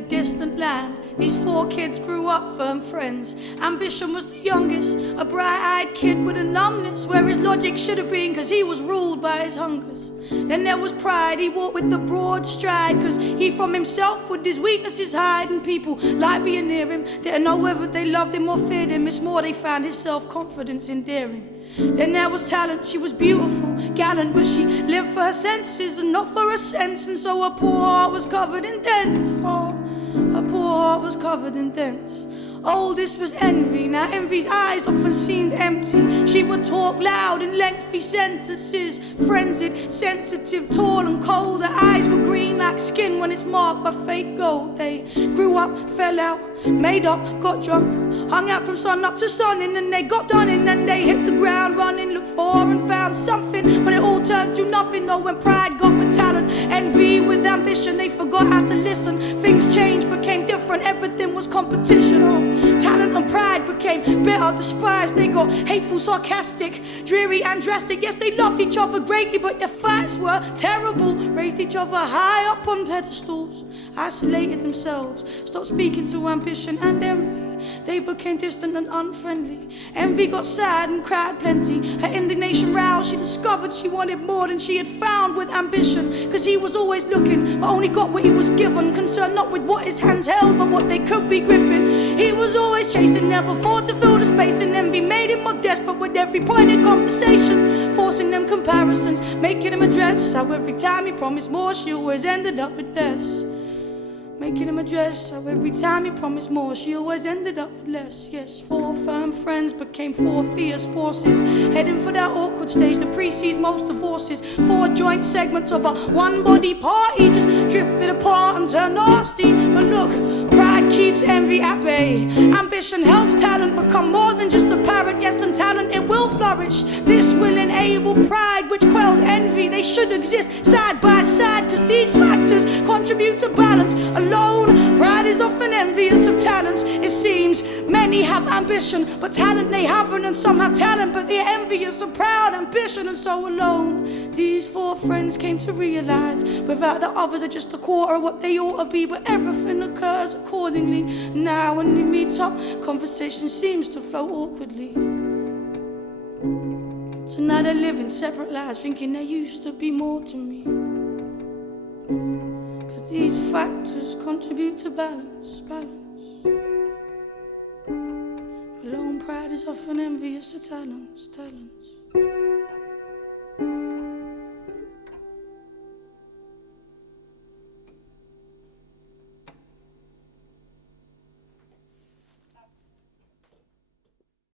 a distant land. These 4 kids grew up firm friends. Ambition was the youngest, a bright-eyed kid with a numbness where his logic should have been, cause he was ruled by his hungers. Then there was pride, he walked with the broad stride, cause he from himself would his weaknesses hide. And people like being near him, didn't know whether they loved him or feared him. It's more they found his self-confidence endearing. Then there was talent, she was beautiful, gallant, but she lived for her senses and not for her sense. And so her poor heart was covered in dents. Oh, her poor heart was covered in dents. Oh, this was envy. Now envy's eyes often seemed empty. She would talk loud in lengthy sentences, frenzied, sensitive, tall and cold. Her eyes were green like skin when it's marked by fake gold. They grew up, fell out, made up, got drunk, hung out from sun up to sun, and then they got done in, and they hit the ground running, looked for and found something, but it all turned to nothing. Though when pride got with talent, envy with ambition, they forgot how to listen. Things changed, became different, everything was competition. Oh, talent and pride became bitter, despised. They got hateful, sarcastic, dreary and drastic. Yes, they loved each other greatly, but their fights were terrible. Raised each other high up on pedestals, isolated themselves, stopped speaking to ambition and envy. They became distant and unfriendly. Envy got sad and cried plenty. Her indignation roused, she discovered she wanted more than she had found with ambition. Cause he was always looking, but only got what he was given. Concerned not with what his hands held, but what they could be gripping. He was always chasing, never thought to fill the space. And envy made him more desperate with every pointed conversation, forcing them comparisons, making him address how every time he promised more, she always ended up with less. Making him address how every time he promised more, she always ended up with less. Yes, 4 firm friends became 4 fierce forces, heading for that awkward stage that precedes most divorces. 4 joint segments of a one-body party just drifted apart and turned nasty. But look, pride keeps envy at bay. Ambition helps talent become more than just a parrot. Yes, and talent, it will flourish. This will enable pride, which quells envy. They should exist side by side, cause these factors contribute to balance. Alone, pride is often envious of talents. It seems many have ambition, but talent they haven't. And some have talent, but they're envious of proud ambition. And so alone, these 4 friends came to realize without the others are just a quarter of what they ought to be. But everything occurs accordingly. Now when they meet up, conversation seems to flow awkwardly. So now they're living separate lives, thinking there used to be more to me. These factors contribute to balance. Alone, pride is often envious of talents.